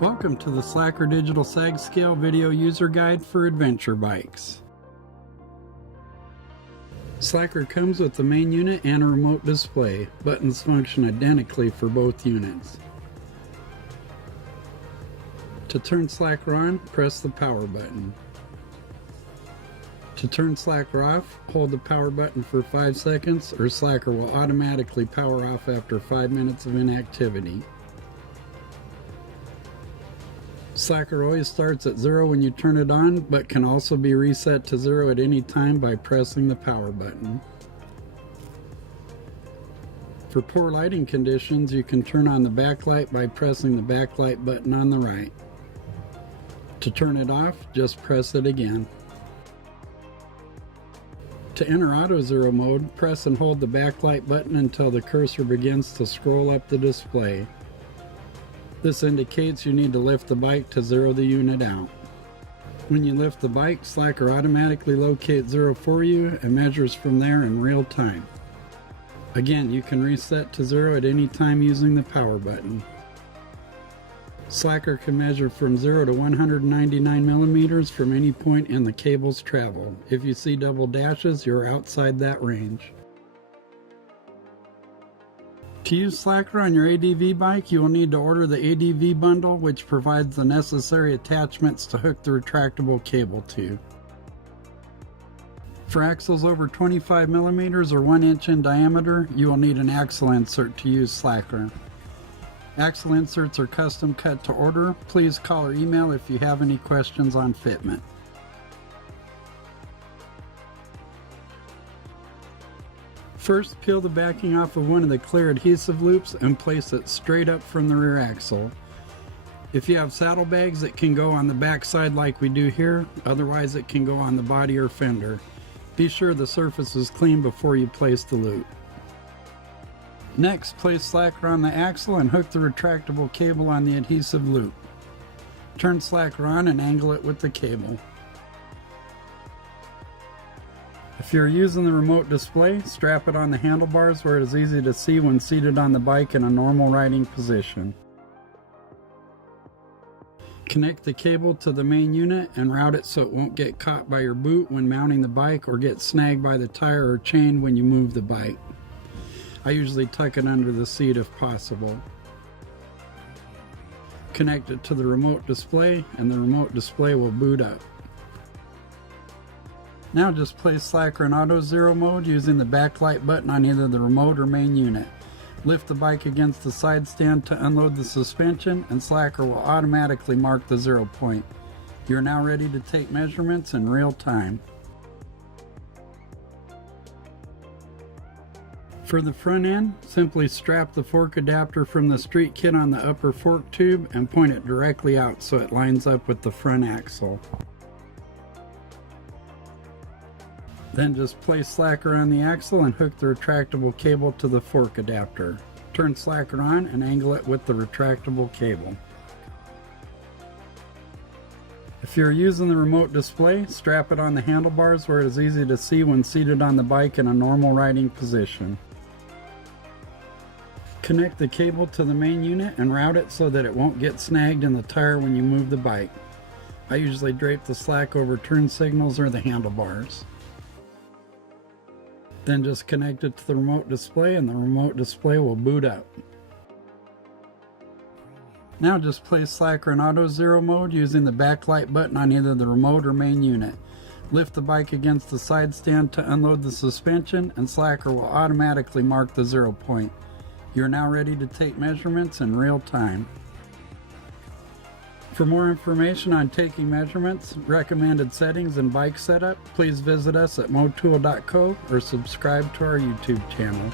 Welcome to the Slacker Digital Sag Scale Video User Guide for Adventure Bikes. Slacker comes with the main unit and a remote display. Buttons function identically for both units. To turn Slacker on, press the power button. To turn Slacker off, hold the power button for 5 seconds or Slacker will automatically power off after 5 minutes of inactivity. Slacker always starts at 0 when you turn it on, but can also be reset to 0 at any time by pressing the power button. For poor lighting conditions, you can turn on the backlight by pressing the backlight button on the right. To turn it off, just press it again. To enter Auto Zero mode, press and hold the backlight button until the cursor begins to scroll up the display. This indicates you need to lift the bike to zero the unit out. When you lift the bike, Slacker automatically locates zero for you and measures from there in real time. Again, you can reset to zero at any time using the power button. Slacker can measure from 0 to 199 millimeters from any point in the cable's travel. If you see double dashes, you're outside that range. To use Slacker on your ADV bike, you will need to order the ADV bundle, which provides the necessary attachments to hook the retractable cable to. For axles over 25 millimeters or 1 inch in diameter, you will need an axle insert to use Slacker. Axle inserts are custom cut to order. Please call or email if you have any questions on fitment. First, peel the backing off of one of the clear adhesive loops and place it straight up from the rear axle. If you have saddlebags, it can go on the back side like we do here, otherwise it can go on the body or fender. Be sure the surface is clean before you place the loop. Next, place Slacker on the axle and hook the retractable cable on the adhesive loop. Turn Slacker on and angle it with the cable. If you're using the remote display, strap it on the handlebars where it is easy to see when seated on the bike in a normal riding position. Connect the cable to the main unit and route it so it won't get caught by your boot when mounting the bike or get snagged by the tire or chain when you move the bike. I usually tuck it under the seat if possible. Connect it to the remote display and the remote display will boot up. Now just place Slacker in Auto Zero mode using the backlight button on either the remote or main unit. Lift the bike against the side stand to unload the suspension and Slacker will automatically mark the 0 point. You're now ready to take measurements in real time. For the front end, simply strap the fork adapter from the street kit on the upper fork tube and point it directly out so it lines up with the front axle. Then just place Slacker on the axle and hook the retractable cable to the fork adapter. Turn Slacker on and angle it with the retractable cable. If you're using the remote display, strap it on the handlebars where it is easy to see when seated on the bike in a normal riding position. Connect the cable to the main unit and route it so that it won't get snagged in the tire when you move the bike. I usually drape the slack over turn signals or the handlebars. Then just connect it to the remote display and the remote display will boot up. Now just place Slacker in Auto Zero mode using the backlight button on either the remote or main unit. Lift the bike against the side stand to unload the suspension and Slacker will automatically mark the 0 point. You're now ready to take measurements in real time. For more information on taking measurements, recommended settings, and bike setup, please visit us at motool.co or subscribe to our YouTube channel.